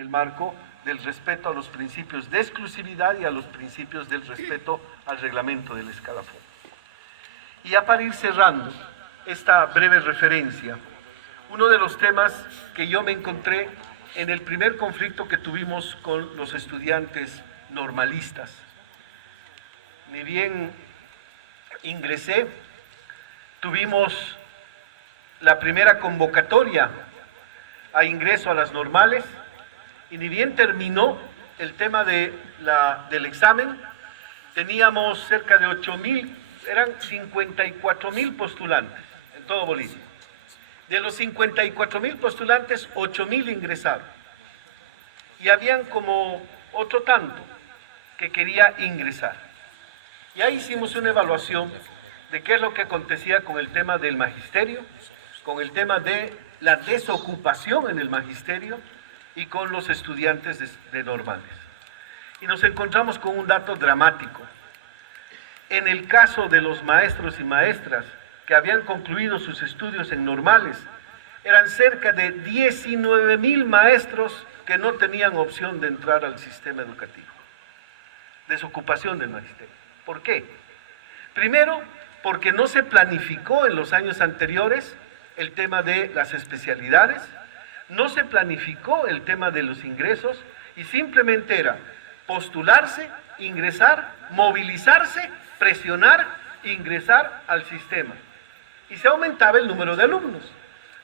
el marco del respeto a los principios de exclusividad y a los principios del respeto al reglamento del escalafón. Y ya para ir cerrando esta breve referencia, uno de los temas que yo me encontré en el primer conflicto que tuvimos con los estudiantes normalistas. Ni bien ingresé, tuvimos la primera convocatoria a ingreso a las normales, y ni bien terminó el tema del examen, teníamos cerca de 8.000, eran 54.000 postulantes en todo Bolivia. De los 54.000 postulantes, 8.000 ingresaron. Y habían como otro tanto que quería ingresar. Y ahí hicimos una evaluación de qué es lo que acontecía con el tema del magisterio, con el tema de la desocupación en el magisterio y con los estudiantes de normales. Y nos encontramos con un dato dramático. En el caso de los maestros y maestras que habían concluido sus estudios en normales, eran cerca de 19.000 maestros que no tenían opción de entrar al sistema educativo. Desocupación del magisterio. ¿Por qué? Primero, porque no se planificó en los años anteriores el tema de las especialidades, no se planificó el tema de los ingresos y simplemente era postularse, ingresar, movilizarse, presionar, ingresar al sistema. Y se aumentaba el número de alumnos.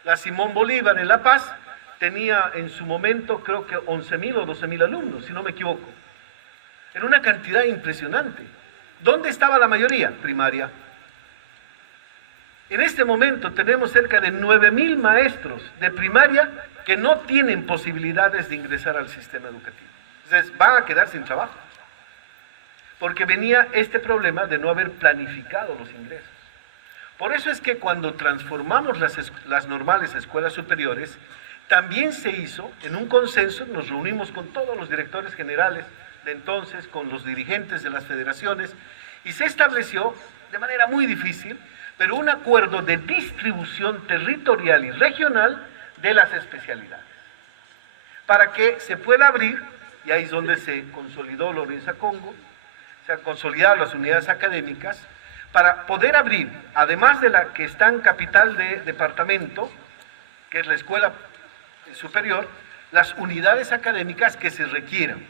La Simón Bolívar en La Paz tenía en su momento creo que 11.000 o 12.000 alumnos, si no me equivoco. Era una cantidad impresionante. ¿Dónde estaba la mayoría? Primaria. En este momento tenemos cerca de 9.000 maestros de primaria que no tienen posibilidades de ingresar al sistema educativo. Entonces van a quedar sin trabajo. Porque venía este problema de no haber planificado los ingresos. Por eso es que cuando transformamos las normales a escuelas superiores, también se hizo, en un consenso, nos reunimos con todos los directores generales de entonces, con los dirigentes de las federaciones, y se estableció, de manera muy difícil, pero un acuerdo de distribución territorial y regional de las especialidades, para que se pueda abrir, y ahí es donde se consolidó Lorenza Congo, se han consolidado las unidades académicas, para poder abrir, además de la que está en capital de departamento, que es la escuela superior, las unidades académicas que se requieran.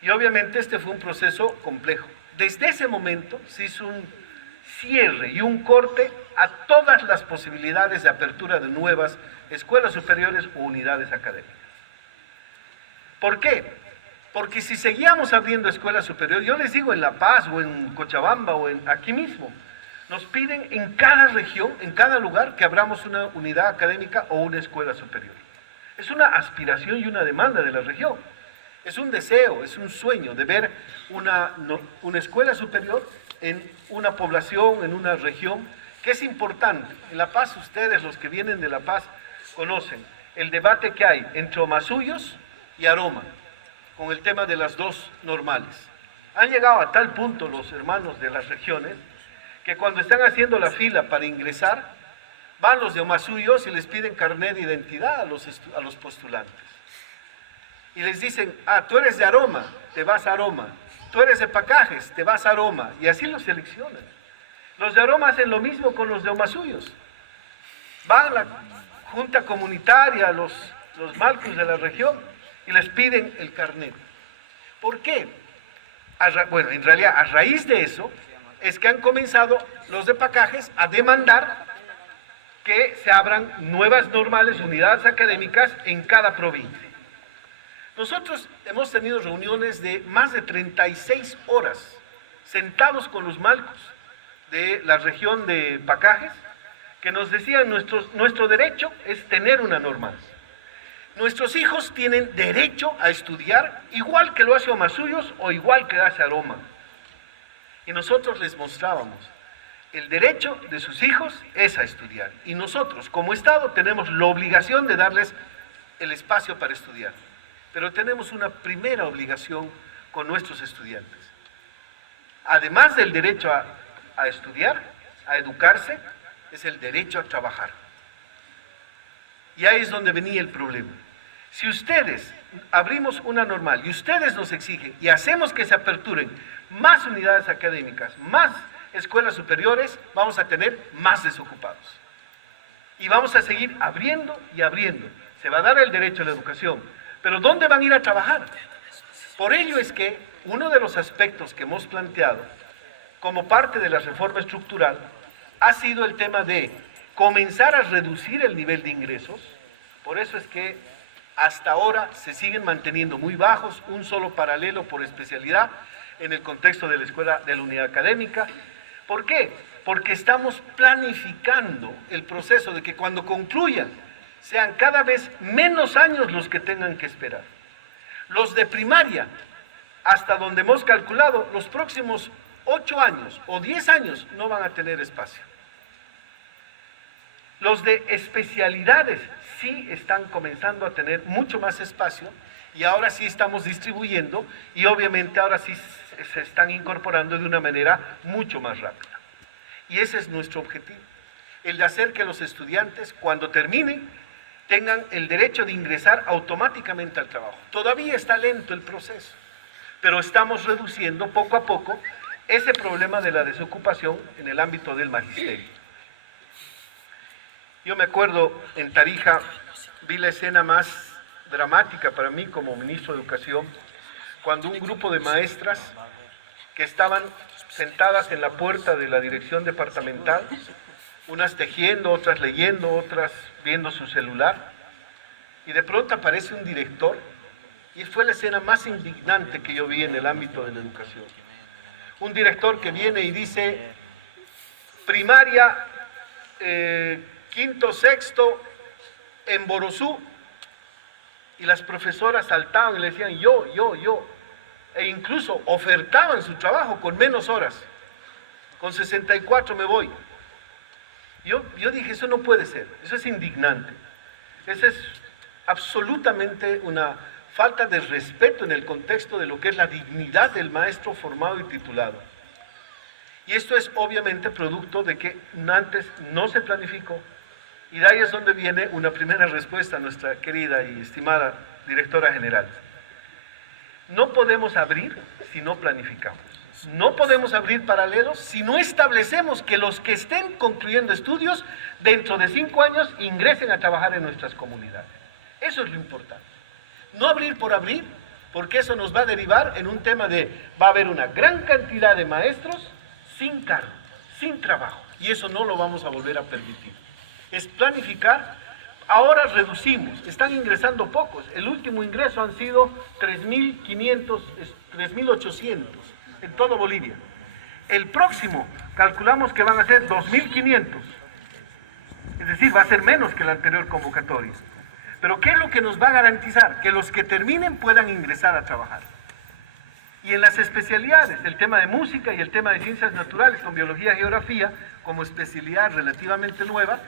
Y obviamente este fue un proceso complejo. Desde ese momento se hizo un cierre y un corte a todas las posibilidades de apertura de nuevas escuelas superiores o unidades académicas. ¿Por qué? Porque si seguíamos abriendo escuelas superiores, yo les digo en La Paz o en Cochabamba o aquí mismo, nos piden en cada región, en cada lugar, que abramos una unidad académica o una escuela superior. Es una aspiración y una demanda de la región. Es un deseo, es un sueño de ver una escuela superior en una población, en una región, que es importante. En La Paz, ustedes, los que vienen de La Paz, conocen el debate que hay entre Omasuyos y Aroma, con el tema de las dos normales. Han llegado a tal punto los hermanos de las regiones, que cuando están haciendo la fila para ingresar, van los de Omasuyos y les piden carnet de identidad a los postulantes. Y les dicen, tú eres de Aroma, te vas a Aroma. Tú eres de Pacajes, te vas a Aroma. Y así los seleccionan. Los de Aroma hacen lo mismo con los de Omasuyos. Van a la junta comunitaria, los malcos de la región, y les piden el carnet. ¿Por qué? Bueno, en realidad, a raíz de eso, es que han comenzado los de Pacajes a demandar que se abran nuevas normales, unidades académicas en cada provincia. Nosotros hemos tenido reuniones de más de 36 horas, sentados con los malcos de la región de Pacajes, que nos decían, nuestro derecho es tener una normal. Nuestros hijos tienen derecho a estudiar igual que lo hace Omasuyos o igual que hace Aroma. Y nosotros les mostrábamos, el derecho de sus hijos es a estudiar. Y nosotros, como Estado, tenemos la obligación de darles el espacio para estudiar. Pero tenemos una primera obligación con nuestros estudiantes. Además del derecho a estudiar, a educarse, es el derecho a trabajar. Y ahí es donde venía el problema. Si ustedes abrimos una normal y ustedes nos exigen y hacemos que se aperturen más unidades académicas, más escuelas superiores, vamos a tener más desocupados. Y vamos a seguir abriendo y abriendo. Se va a dar el derecho a la educación, pero ¿dónde van a ir a trabajar? Por ello es que uno de los aspectos que hemos planteado como parte de la reforma estructural ha sido el tema de comenzar a reducir el nivel de ingresos. Por eso es que hasta ahora se siguen manteniendo muy bajos, un solo paralelo por especialidad en el contexto de la escuela, de la unidad académica. ¿Por qué? Porque estamos planificando el proceso de que cuando concluyan sean cada vez menos años los que tengan que esperar. Los de primaria, hasta donde hemos calculado, los próximos 8 años o 10 años no van a tener espacio. Los de especialidades sí están comenzando a tener mucho más espacio y ahora sí estamos distribuyendo y obviamente ahora sí se están incorporando de una manera mucho más rápida. Y ese es nuestro objetivo, el de hacer que los estudiantes cuando terminen tengan el derecho de ingresar automáticamente al trabajo. Todavía está lento el proceso, pero estamos reduciendo poco a poco ese problema de la desocupación en el ámbito del magisterio. Yo me acuerdo en Tarija, vi la escena más dramática para mí como ministro de Educación, cuando un grupo de maestras que estaban sentadas en la puerta de la dirección departamental, unas tejiendo, otras leyendo, otras viendo su celular, y de pronto aparece un director, y fue la escena más indignante que yo vi en el ámbito de la educación. Un director que viene y dice, primaria, quinto, sexto, en Borosú, y las profesoras saltaban y le decían yo, e incluso ofertaban su trabajo con menos horas, con 64 me voy. Yo dije, eso no puede ser, eso es indignante, eso es absolutamente una falta de respeto en el contexto de lo que es la dignidad del maestro formado y titulado. Y esto es obviamente producto de que antes no se planificó. Y de ahí es donde viene una primera respuesta a nuestra querida y estimada directora general. No podemos abrir si no planificamos. No podemos abrir paralelos si no establecemos que los que estén concluyendo estudios dentro de 5 años ingresen a trabajar en nuestras comunidades. Eso es lo importante. No abrir por abrir, porque eso nos va a derivar en un tema de va a haber una gran cantidad de maestros sin cargo, sin trabajo, y eso no lo vamos a volver a permitir. Es planificar. Ahora reducimos, están ingresando pocos, el último ingreso han sido 3.500, 3.800 en todo Bolivia. El próximo calculamos que van a ser 2.500, es decir, va a ser menos que la anterior convocatoria. Pero ¿qué es lo que nos va a garantizar? Que los que terminen puedan ingresar a trabajar. Y en las especialidades, el tema de música y el tema de ciencias naturales con biología y geografía, como especialidad relativamente nueva,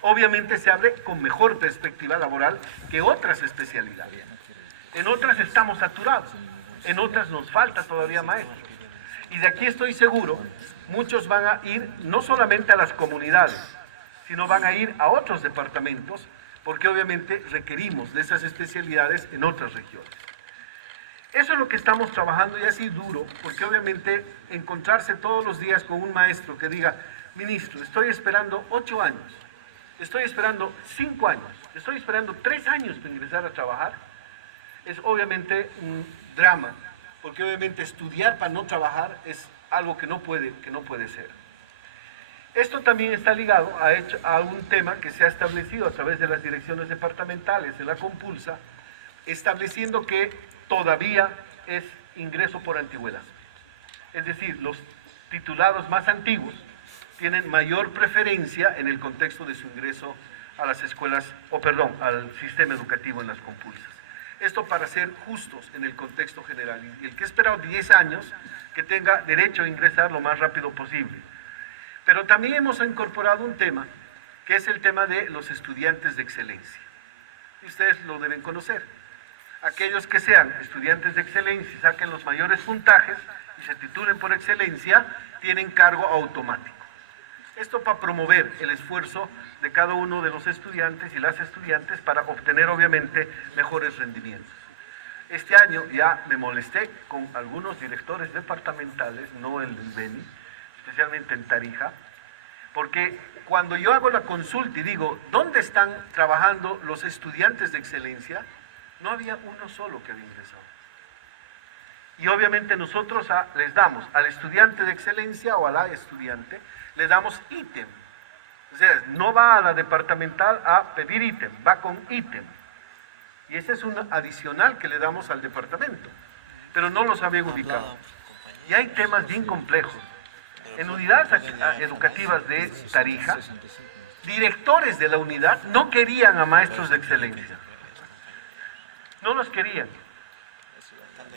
obviamente se abre con mejor perspectiva laboral que otras especialidades. En otras estamos saturados, en otras nos falta todavía maestros. Y de aquí estoy seguro, muchos van a ir no solamente a las comunidades, sino van a ir a otros departamentos, porque obviamente requerimos de esas especialidades en otras regiones. Eso es lo que estamos trabajando y así duro, porque obviamente encontrarse todos los días con un maestro que diga, ministro, estoy esperando 8 años, estoy esperando 5 años, estoy esperando 3 años para ingresar a trabajar, es obviamente un drama, porque obviamente estudiar para no trabajar es algo que no puede ser. Esto también está ligado a un tema que se ha establecido a través de las direcciones departamentales en la Compulsa, estableciendo que todavía es ingreso por antigüedad. Es decir, los titulados más antiguos tienen mayor preferencia en el contexto de su ingreso a las escuelas, al sistema educativo en las compulsas. Esto para ser justos en el contexto general. Y el que ha esperado 10 años, que tenga derecho a ingresar lo más rápido posible. Pero también hemos incorporado un tema, que es el tema de los estudiantes de excelencia. Y ustedes lo deben conocer. Aquellos que sean estudiantes de excelencia y saquen los mayores puntajes y se titulen por excelencia, tienen cargo automático. Esto para promover el esfuerzo de cada uno de los estudiantes y las estudiantes para obtener obviamente mejores rendimientos. Este año ya me molesté con algunos directores departamentales, no el del Beni, especialmente en Tarija, porque cuando yo hago la consulta y digo, ¿dónde están trabajando los estudiantes de excelencia? No había uno solo que había ingresado. Y obviamente nosotros les damos al estudiante de excelencia o a la estudiante, le damos ítem. O sea, no va a la departamental a pedir ítem, va con ítem. Y ese es un adicional que le damos al departamento, pero no los habían ubicado. Y hay temas bien complejos. En unidades educativas de Tarija, directores de la unidad no querían a maestros de excelencia. No los querían.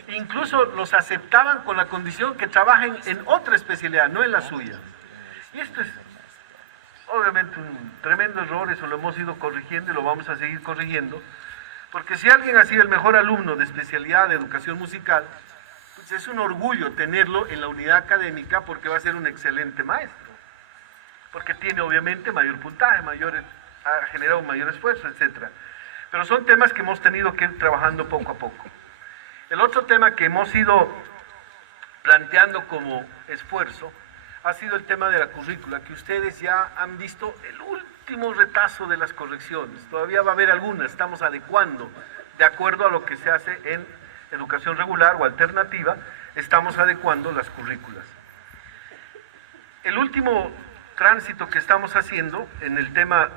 Incluso los aceptaban con la condición que trabajen en otra especialidad, no en la suya. Y esto es obviamente un tremendo error, eso lo hemos ido corrigiendo y lo vamos a seguir corrigiendo, porque si alguien ha sido el mejor alumno de especialidad de educación musical, pues es un orgullo tenerlo en la unidad académica porque va a ser un excelente maestro, porque tiene obviamente mayor puntaje, ha generado un mayor esfuerzo, etc. Pero son temas que hemos tenido que ir trabajando poco a poco. El otro tema que hemos ido planteando como esfuerzo ha sido el tema de la currícula, que ustedes ya han visto el último retazo de las correcciones. Todavía va a haber algunas, estamos adecuando, de acuerdo a lo que se hace en educación regular o alternativa, estamos adecuando las currículas. El último tránsito que estamos haciendo en el tema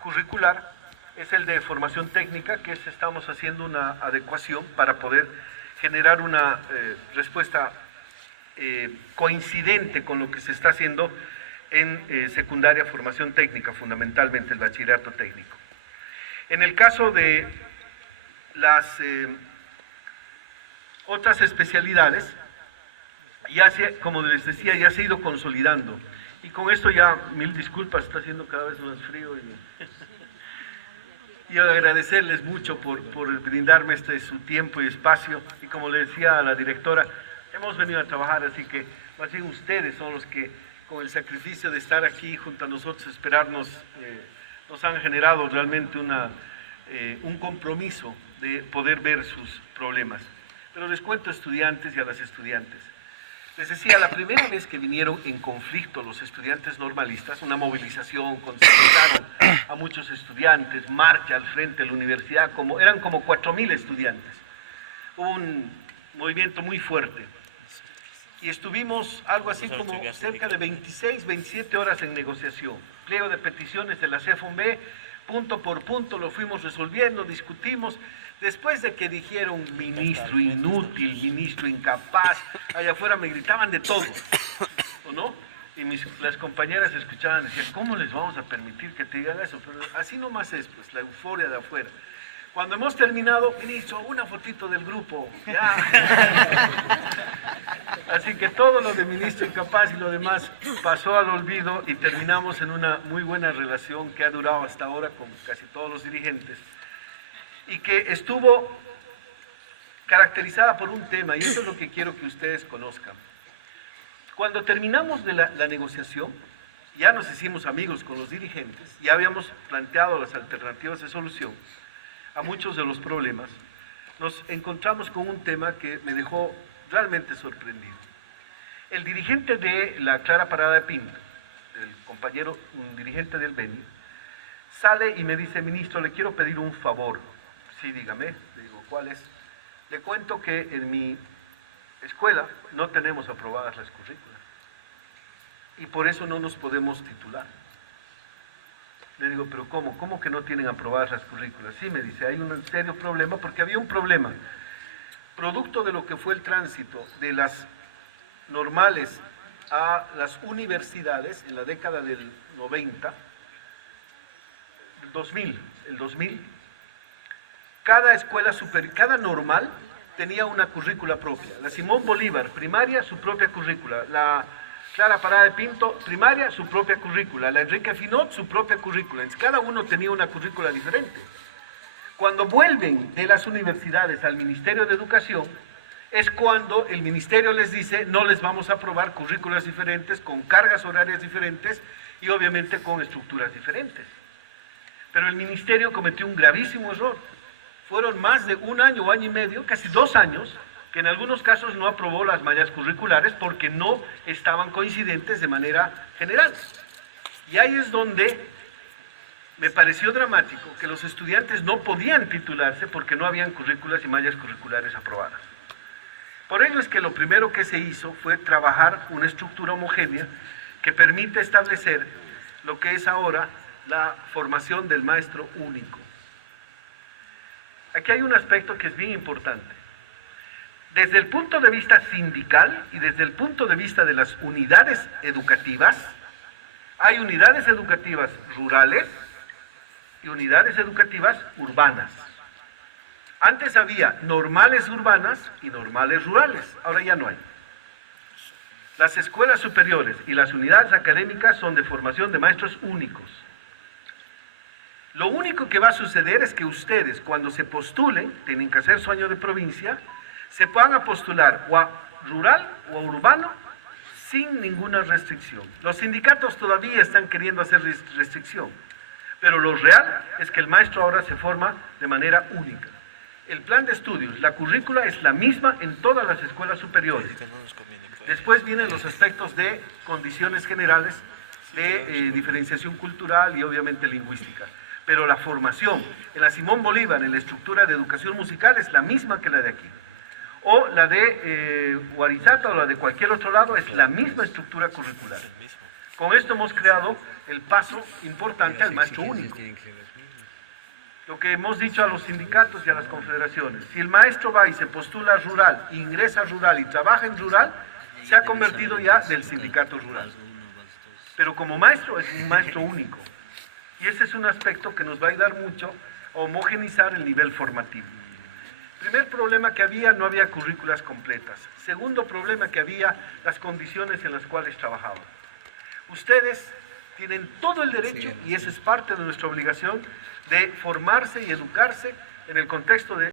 curricular es el de formación técnica, que estamos haciendo una adecuación para poder generar una respuesta coincidente con lo que se está haciendo en secundaria, formación técnica, fundamentalmente el bachillerato técnico. En el caso de las otras especialidades, como les decía, ya se ha ido consolidando. Y con esto ya, mil disculpas, está haciendo cada vez más frío. Y agradecerles mucho por brindarme su tiempo y espacio. Y como le decía a la directora, hemos venido a trabajar, así que más bien ustedes son los que, con el sacrificio de estar aquí junto a nosotros, esperarnos, nos han generado realmente un compromiso de poder ver sus problemas. Pero les cuento, estudiantes y a las estudiantes. Les decía, la primera vez que vinieron en conflicto los estudiantes normalistas, una movilización, concentraron a muchos estudiantes, marcha al frente de la universidad, eran como 4.000 estudiantes. Hubo un movimiento muy fuerte. Y estuvimos algo así como cerca de 26, 27 horas en negociación. Pliego de peticiones de la CFUNB, punto por punto lo fuimos resolviendo, discutimos. Después de que dijeron ministro inútil, ministro incapaz, allá afuera me gritaban de todo, ¿o no? Y las compañeras escuchaban y decían, ¿cómo les vamos a permitir que te digan eso? Pero así nomás es, pues, la euforia de afuera. Cuando hemos terminado, ministro, una fotito del grupo, ya. Así que todo lo de ministro incapaz y lo demás pasó al olvido y terminamos en una muy buena relación que ha durado hasta ahora con casi todos los dirigentes y que estuvo caracterizada por un tema, y eso es lo que quiero que ustedes conozcan. Cuando terminamos de la negociación, ya nos hicimos amigos con los dirigentes, ya habíamos planteado las alternativas de solución a muchos de los problemas, nos encontramos con un tema que me dejó realmente sorprendido. El dirigente de la Clara Parada de Pinto, el compañero, un dirigente del Beni, sale y me dice, ministro, le quiero pedir un favor. Sí, dígame. Le digo, ¿cuál es? Le cuento que en mi escuela no tenemos aprobadas las currículas y por eso no nos podemos titular. Le digo, ¿pero cómo? ¿Cómo que no tienen aprobadas las currículas? Sí, me dice, hay un serio problema, porque había un problema. Producto de lo que fue el tránsito de las normales a las universidades en la década del 90, el 2000, cada escuela superior, cada normal tenía una currícula propia. La Simón Bolívar, primaria, su propia currícula. La Clara Parada de Pinto, primaria, su propia currícula. La Enrique Finot, su propia currícula. Cada uno tenía una currícula diferente. Cuando vuelven de las universidades al Ministerio de Educación, es cuando el ministerio les dice, no les vamos a aprobar currículas diferentes, con cargas horarias diferentes, y obviamente con estructuras diferentes. Pero el ministerio cometió un gravísimo error. Fueron más de un año o año y medio, casi 2 años, que en algunos casos no aprobó las mallas curriculares porque no estaban coincidentes de manera general. Y ahí es donde me pareció dramático que los estudiantes no podían titularse porque no habían currículas y mallas curriculares aprobadas. Por ello es que lo primero que se hizo fue trabajar una estructura homogénea que permite establecer lo que es ahora la formación del maestro único. Aquí hay un aspecto que es bien importante. Desde el punto de vista sindical y desde el punto de vista de las unidades educativas, hay unidades educativas rurales y unidades educativas urbanas. Antes había normales urbanas y normales rurales, ahora ya no hay. Las escuelas superiores y las unidades académicas son de formación de maestros únicos. Lo único que va a suceder es que ustedes, cuando se postulen, tienen que hacer su año de provincia, se puedan postular o a rural o a urbano sin ninguna restricción. Los sindicatos todavía están queriendo hacer restricción, pero lo real es que el maestro ahora se forma de manera única. El plan de estudios, la currícula es la misma en todas las escuelas superiores. Después vienen los aspectos de condiciones generales, de diferenciación cultural y obviamente lingüística. Pero la formación en la Simón Bolívar, en la estructura de educación musical, es la misma que la de aquí. O la de Huarizata o la de cualquier otro lado, es la misma estructura curricular. Con esto hemos creado el paso importante al maestro único. Lo que hemos dicho a los sindicatos y a las confederaciones, si el maestro va y se postula rural, ingresa rural y trabaja en rural, se ha convertido ya del sindicato rural. Pero como maestro es un maestro único. Y ese es un aspecto que nos va a ayudar mucho a homogeneizar el nivel formativo. Primer problema que había, no había currículas completas. Segundo problema que había, las condiciones en las cuales trabajaban. Ustedes tienen todo el derecho, y esa es parte de nuestra obligación, de formarse y educarse en el contexto de